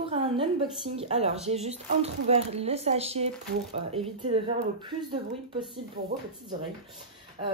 pour un unboxing. Alors, j'ai juste entrouvert le sachet pour éviter de faire le plus de bruit possible pour vos petites oreilles.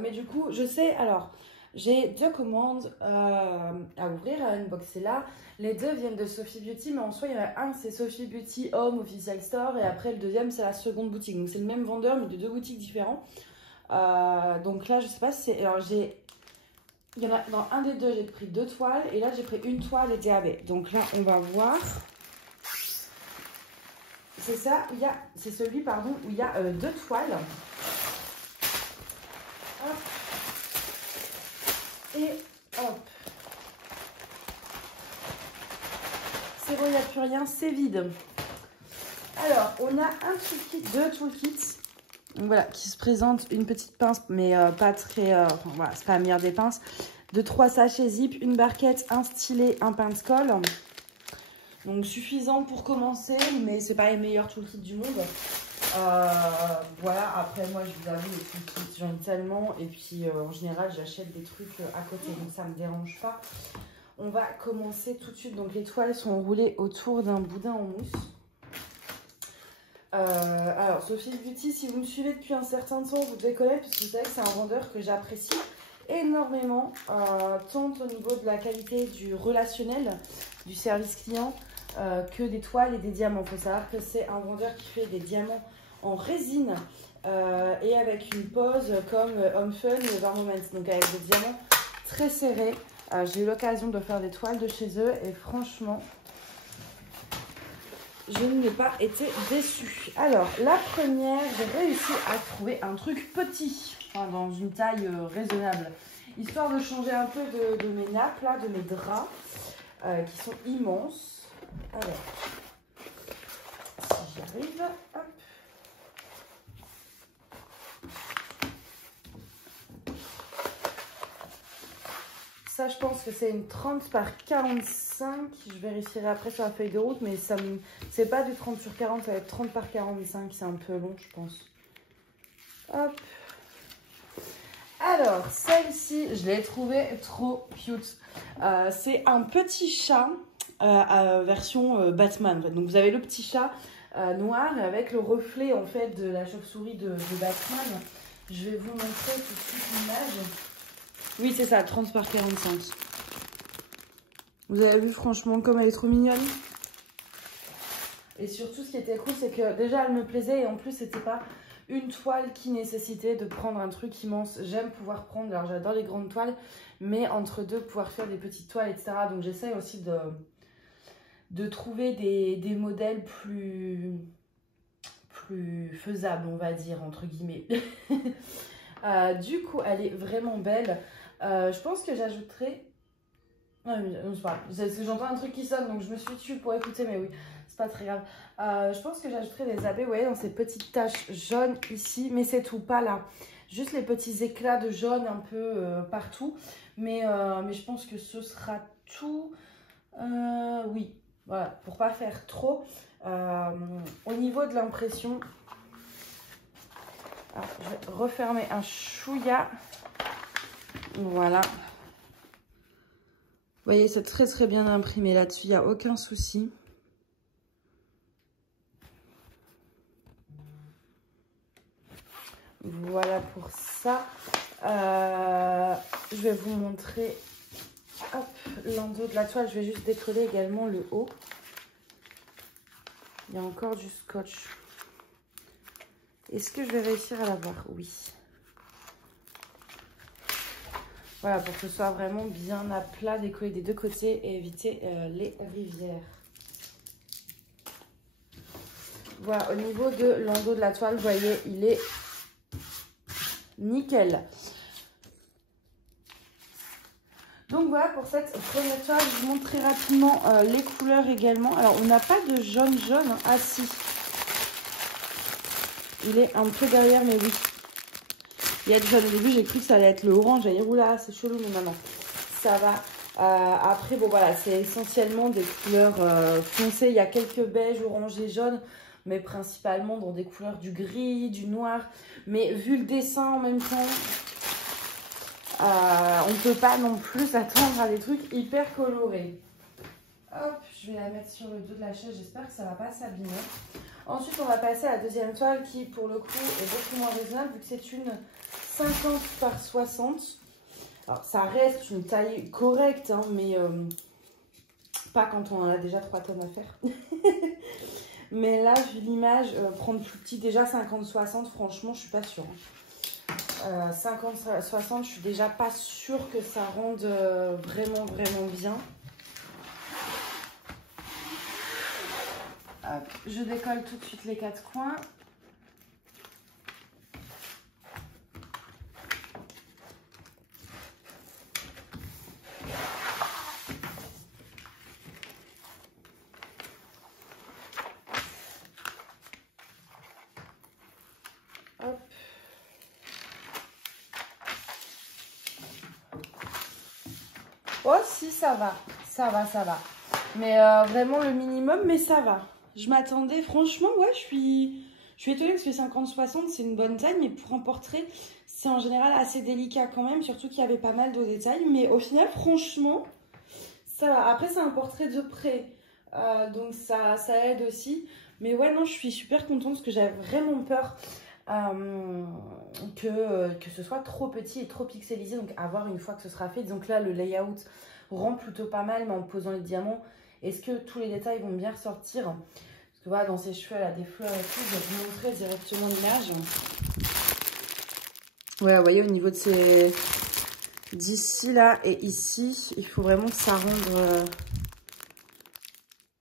Mais du coup, je sais, alors, j'ai 2 commandes à ouvrir, à unboxer là. Les 2 viennent de Sophie Beauty, mais en soi, il y en a un, c'est Sophie Beauty Home Official Store, et après, le deuxième, c'est la seconde boutique. Donc, c'est le même vendeur, mais de 2 boutiques différentes. Donc là, je sais pas si c'est... Alors, il y en a dans un des 2, j'ai pris 2 toiles, et là, j'ai pris une toile et DAB. Donc là, on va voir. C'est ça, c'est celui, pardon, où il y a 2 toiles. Hop. Et hop. C'est bon, il n'y a plus rien, c'est vide. Alors, on a un toolkit, 2 toolkits. Donc voilà, qui se présente une petite pince, mais pas très... enfin voilà, c'est pas la meilleure des pinces. 3 sachets zip, une barquette, un stylet, un pince-colle. Donc suffisant pour commencer, mais c'est pas les meilleurs toolkits du monde. Voilà, après moi je vous avoue, les toolkits j'en ai tellement. Et puis en général, j'achète des trucs à côté, donc ça me dérange pas. On va commencer tout de suite. Donc les toiles sont roulées autour d'un boudin en mousse. Alors Sophie Beauty, si vous me suivez depuis un certain temps, vous devez connaître, parce que vous savez que c'est un vendeur que j'apprécie énormément, tant au niveau de la qualité du relationnel, du service client, que des toiles et des diamants. Il faut savoir que c'est un vendeur qui fait des diamants en résine et avec une pose comme Home Fun et Over Moments, donc avec des diamants très serrés. J'ai eu l'occasion de faire des toiles de chez eux et franchement, je n'ai pas été déçue. Alors, la première, j'ai réussi à trouver un truc petit, enfin, dans une taille raisonnable, histoire de changer un peu de mes nappes, là, de mes draps, qui sont immenses. Alors, si j'y arrive, hop. Ça, je pense que c'est une 30 par 45. Je vérifierai après sur la feuille de route, mais c'est pas du 30 sur 40, ça va être 30 par 45. C'est un peu long, je pense. Hop. Alors, celle-ci, je l'ai trouvée trop cute. C'est un petit chat version Batman. En fait. Donc, vous avez le petit chat noir avec le reflet en fait de la chauve-souris de Batman. Je vais vous montrer tout de suite l'image. Oui, c'est ça, 30 par 45. Vous avez vu, franchement, comme elle est trop mignonne. Et surtout, ce qui était cool, c'est que déjà, elle me plaisait. Et en plus, c'était pas une toile qui nécessitait de prendre un truc immense. J'aime pouvoir prendre, alors j'adore les grandes toiles, mais entre deux, pouvoir faire des petites toiles, etc. Donc, j'essaye aussi de trouver des modèles plus faisables, on va dire, entre guillemets. Du coup, elle est vraiment belle. Je pense que j'ajouterai... Non, c'est pas grave. J'entends un truc qui sonne, donc je me suis tue pour écouter, mais oui, c'est pas très grave. Je pense que j'ajouterai des abeilles, vous voyez, dans ces petites taches jaunes ici, mais c'est tout, pas là. Juste les petits éclats de jaune un peu partout, mais je pense que ce sera tout. Oui, voilà, pour pas faire trop. Au niveau de l'impression, je vais refermer un chouïa. Voilà. Vous voyez, c'est très très bien imprimé là-dessus, il n'y a aucun souci. Voilà pour ça. Je vais vous montrer l'endos de la toile. Je vais juste décoller également le haut. Il y a encore du scotch. Est-ce que je vais réussir à l'avoir? Oui. Voilà, pour que ce soit vraiment bien à plat, décollé des 2 côtés et éviter les rivières. Voilà, au niveau de l'endos de la toile, vous voyez, il est nickel. Donc voilà pour cette première toile. Je vous montre très rapidement les couleurs également. Alors, on n'a pas de jaune. Ah si. Il est un peu derrière, mais oui. Il y a du jaune. Au début, j'ai cru que ça allait être le orange. J'ai dit, oula, c'est chelou, mais non, ça va. Après, bon, voilà, c'est essentiellement des couleurs foncées. Il y a quelques beiges, orange et jaune, mais principalement dans des couleurs du gris, du noir. Mais vu le dessin en même temps, on ne peut pas non plus s'attendre à des trucs hyper colorés. Hop, je vais la mettre sur le dos de la chaise, j'espère que ça va pas s'abîmer. Ensuite, on va passer à la deuxième toile qui, pour le coup, est beaucoup moins raisonnable vu que c'est une 50 par 60. Alors, ça reste une taille correcte, hein, mais pas quand on en a déjà 3 tonnes à faire. Mais là, vu l'image, prendre plus petit, déjà 50-60, franchement, je suis pas sûre. 50-60, je suis déjà pas sûre que ça rende vraiment bien. Hop, je décolle tout de suite les 4 coins. Hop. Oh si, ça va. Mais vraiment le minimum, mais ça va. Je m'attendais, franchement, ouais, je suis étonnée parce que 50-60, c'est une bonne taille, mais pour un portrait, c'est en général assez délicat quand même, surtout qu'il y avait pas mal de détails. Mais au final, franchement, ça va. Après, c'est un portrait de près, donc ça aide aussi. Mais ouais, non, je suis super contente parce que j'avais vraiment peur que ce soit trop petit et trop pixelisé. Donc, à voir une fois que ce sera fait. Donc là, le layout rend plutôt pas mal, mais en posant les diamants, est-ce que tous les détails vont bien ressortir? Parce que voilà, dans ses cheveux, elle a des fleurs et tout. Je vais vous montrer directement l'image. Ouais, vous voyez, au niveau de ses... d'ici, là, et ici, il faut vraiment que ça rende...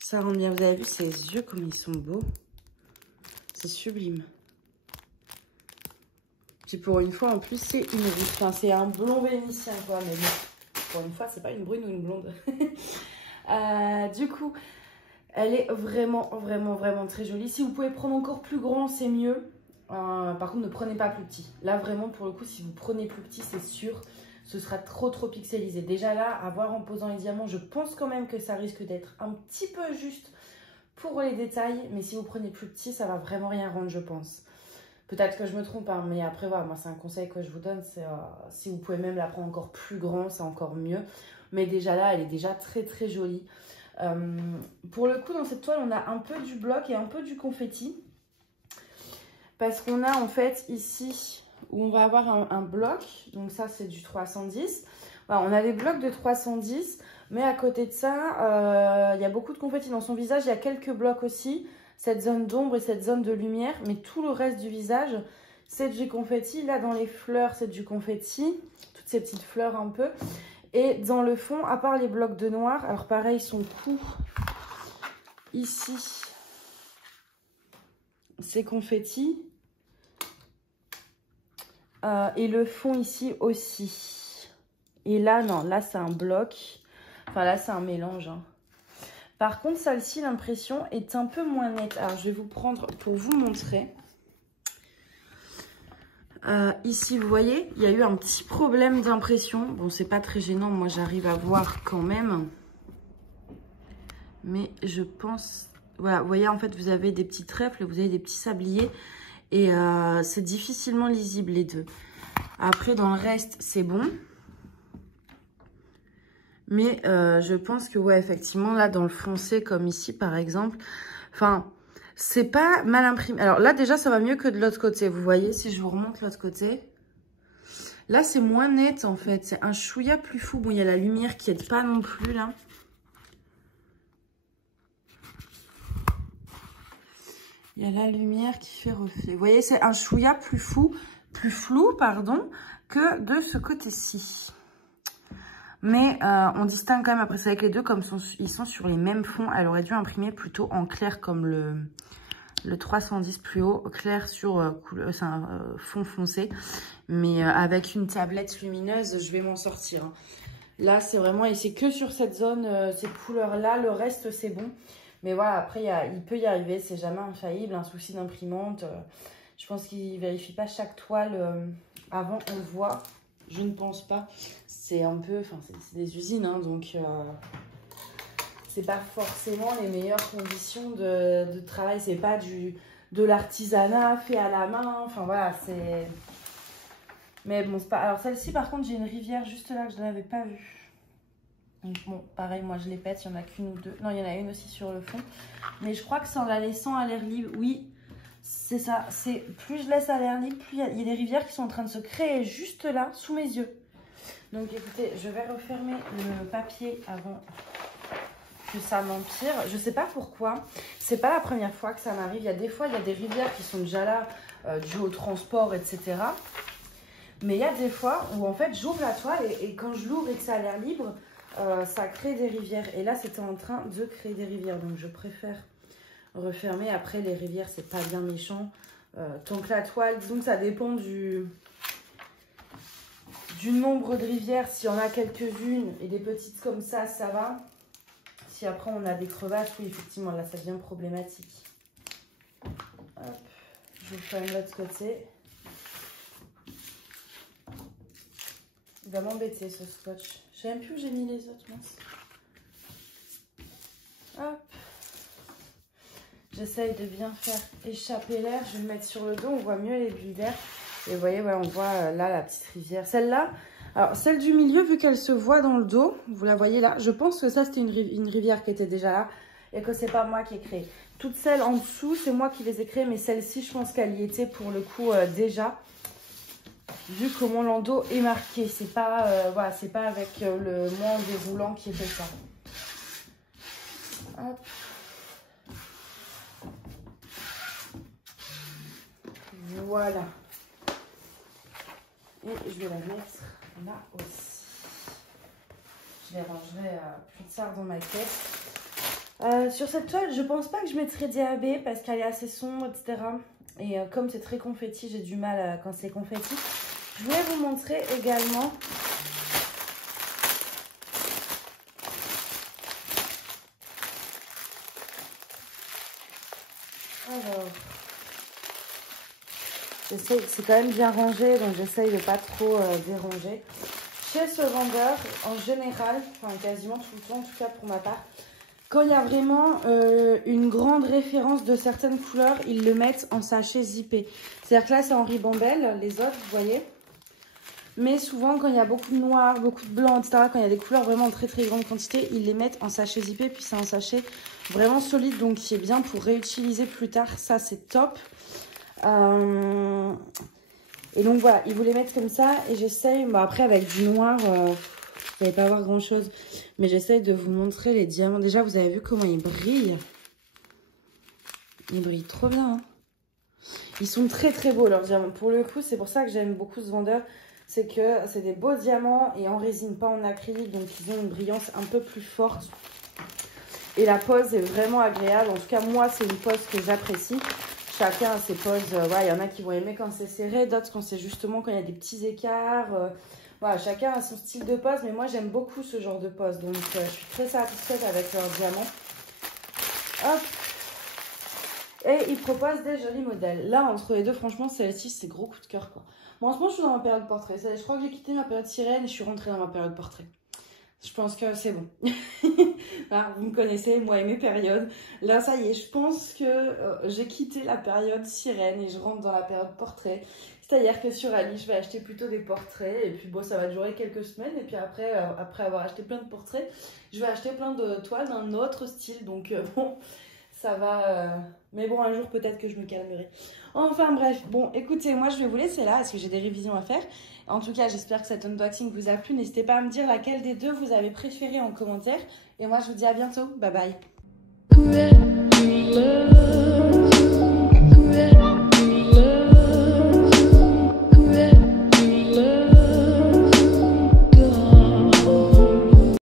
ça rend bien. Vous avez vu ses yeux, comme ils sont beaux. C'est sublime. Puis pour une fois, en plus, c'est une rouge. Enfin, c'est un blond vénitien, quoi. Mais bon, pour une fois, c'est pas une brune ou une blonde. Du coup, elle est vraiment très jolie. Si vous pouvez prendre encore plus grand, c'est mieux. Par contre, ne prenez pas plus petit. Là, vraiment, pour le coup, si vous prenez plus petit, c'est sûr, ce sera trop pixelisé. Déjà là, à voir en posant les diamants, je pense quand même que ça risque d'être un petit peu juste pour les détails. Mais si vous prenez plus petit, ça va vraiment rien rendre, je pense. Peut-être que je me trompe, hein, mais après, voilà, moi, c'est un conseil que je vous donne. C'est si vous pouvez même la prendre encore plus grand, c'est encore mieux. Mais déjà là, elle est déjà très jolie. Pour le coup, dans cette toile, on a un peu du bloc et un peu du confetti. Parce qu'on a en fait ici, où on va avoir un bloc. Donc ça, c'est du 310. Voilà, on a des blocs de 310. Mais à côté de ça, il y a beaucoup de confetti dans son visage. Il y a quelques blocs aussi. Cette zone d'ombre et cette zone de lumière. Mais tout le reste du visage, c'est du confetti. Là, dans les fleurs, c'est du confetti. Toutes ces petites fleurs un peu. Et dans le fond, à part les blocs de noir, alors pareil, son cou, ici, c'est confetti. Et le fond ici aussi. Et là, non, là, c'est un bloc. Enfin, là, c'est un mélange. Hein. Par contre, celle-ci, l'impression est un peu moins nette. Alors, je vais vous prendre pour vous montrer. Ici, vous voyez, il y a eu un petit problème d'impression. Bon, c'est pas très gênant. Moi, j'arrive à voir quand même. Mais je pense... Voilà, vous voyez, en fait, vous avez des petits trèfles, vous avez des petits sabliers. Et c'est difficilement lisible, les deux. Après, dans le reste, c'est bon. Mais je pense que, ouais, effectivement, là, dans le foncé, comme ici, par exemple, enfin... C'est pas mal imprimé. Alors là, déjà, ça va mieux que de l'autre côté. Vous voyez, si je vous remonte l'autre côté. Là, c'est moins net, en fait. C'est un chouïa plus fou. Bon, il y a la lumière qui aide pas non plus, là. Il y a la lumière qui fait reflet. Vous voyez, c'est un chouïa plus flou, pardon, que de ce côté-ci. Mais on distingue quand même, après, c'est avec les deux, comme ils sont sur les mêmes fonds. Elle aurait dû imprimer plutôt en clair, comme le 310 plus haut, clair sur c'est un fond foncé. Mais avec une tablette lumineuse, je vais m'en sortir. Hein. Là, c'est vraiment, et c'est que sur cette zone, cette couleur-là, le reste, c'est bon. Mais voilà, après, il peut y arriver, c'est jamais infaillible, un souci d'imprimante. Je pense qu'ils ne vérifient pas chaque toile avant on voit. Je ne pense pas. C'est un peu, enfin, c'est des usines, hein, donc c'est pas forcément les meilleures conditions de travail. C'est pas de l'artisanat fait à la main. Enfin voilà, c'est. Mais bon, c'est pas. Alors celle-ci, par contre, j'ai une rivière juste là que je n'avais pas vue. Donc bon, pareil, moi je les pète, il n'y en a qu'une ou deux. Non, il y en a une aussi sur le fond. Mais je crois que c'est en la laissant à l'air libre, oui, c'est ça. C'est plus je laisse à l'air libre, plus il y a des rivières qui sont en train de se créer juste là, sous mes yeux. Donc écoutez, je vais refermer le papier avant que ça m'empire. Je sais pas pourquoi, c'est pas la première fois que ça m'arrive. Il y a des fois, il y a des rivières qui sont déjà là, dues au transport, etc. Mais il y a des fois où en fait j'ouvre la toile et quand je l'ouvre et que ça a l'air libre, ça crée des rivières. Et là c'était en train de créer des rivières. Donc je préfère refermer. Après les rivières c'est pas bien méchant. Tant que la toile, disons que ça dépend du nombre de rivières. Si on a quelques-unes et des petites comme ça va. Si après on a des crevasses, oui effectivement là ça devient problématique. Hop, je vais faire de l'autre côté. Il va m'embêter ce scotch. Je sais même plus où j'ai mis les autres, mince. Hop. J'essaye de bien faire échapper l'air. Je vais le mettre sur le dos, on voit mieux les bulles d'air. Et vous voyez, ouais, on voit là la petite rivière. Celle-là, alors celle du milieu, vu qu'elle se voit dans le dos, vous la voyez là, je pense que ça c'était une rivière qui était déjà là et que c'est pas moi qui ai créé. Toutes celles en dessous, c'est moi qui les ai créées, mais celle-ci, je pense qu'elle y était pour le coup déjà. Vu que mon landau est marqué, c'est pas, voilà, c'est pas avec le moins déroulant qui fait ça. Hop. Voilà. Et je vais la mettre là aussi. Je les rangerai plus tard dans ma caisse. Sur cette toile, je pense pas que je mettrai DAB parce qu'elle est assez sombre, etc. Et comme c'est très confetti, j'ai du mal quand c'est confetti. Je voulais vous montrer également alors c'est quand même bien rangé, donc j'essaye de pas trop déranger. Chez ce vendeur, en général, enfin quasiment tout le temps, en tout cas pour ma part, quand il y a vraiment une grande référence de certaines couleurs, ils le mettent en sachet zippé. C'est-à-dire que là, c'est en ribambelle, les autres, vous voyez. Mais souvent, quand il y a beaucoup de noir, beaucoup de blanc, etc., quand il y a des couleurs vraiment en très très grande quantité, ils les mettent en sachet zippé. Puis c'est un sachet vraiment solide, donc qui est bien pour réutiliser plus tard. Ça, c'est top. Et donc voilà, ils voulaient mettre comme ça. Et j'essaye, bon, après avec du noir, vous n'allez pas voir grand chose. Mais j'essaye de vous montrer les diamants. Déjà, vous avez vu comment ils brillent. Ils brillent trop bien. Hein. Ils sont très très beaux leurs diamants. Pour le coup, c'est pour ça que j'aime beaucoup ce vendeur. C'est que c'est des beaux diamants et en résine, pas en acrylique. Donc ils ont une brillance un peu plus forte. Et la pose est vraiment agréable. En tout cas, moi, c'est une pose que j'apprécie. Chacun a ses poses. Voilà, il y en a qui vont aimer quand c'est serré, d'autres quand c'est justement quand il y a des petits écarts. Voilà, chacun a son style de pose. Mais moi, j'aime beaucoup ce genre de pose. Donc je suis très satisfaite avec leurs diamants. Hop. Et ils proposent des jolis modèles. Là, entre les deux, franchement, celle-ci, c'est gros coup de cœur, quoi. Bon, en ce moment, je suis dans ma période portrait. Je crois que j'ai quitté ma période sirène et je suis rentrée dans ma période portrait. Je pense que c'est bon. Voilà, vous me connaissez, moi et mes périodes. Là, ça y est, je pense que j'ai quitté la période sirène et je rentre dans la période portrait. C'est-à-dire que sur Ali, je vais acheter plutôt des portraits. Et puis, bon, ça va durer quelques semaines. Et puis après, après avoir acheté plein de portraits, je vais acheter plein de toiles d'un autre style. Donc, bon... Ça va, mais bon, un jour peut-être que je me calmerai. Enfin bref, bon, écoutez, moi je vais vous laisser là parce que j'ai des révisions à faire. En tout cas, j'espère que cet unboxing vous a plu. N'hésitez pas à me dire laquelle des deux vous avez préféré en commentaire. Et moi, je vous dis à bientôt. Bye bye.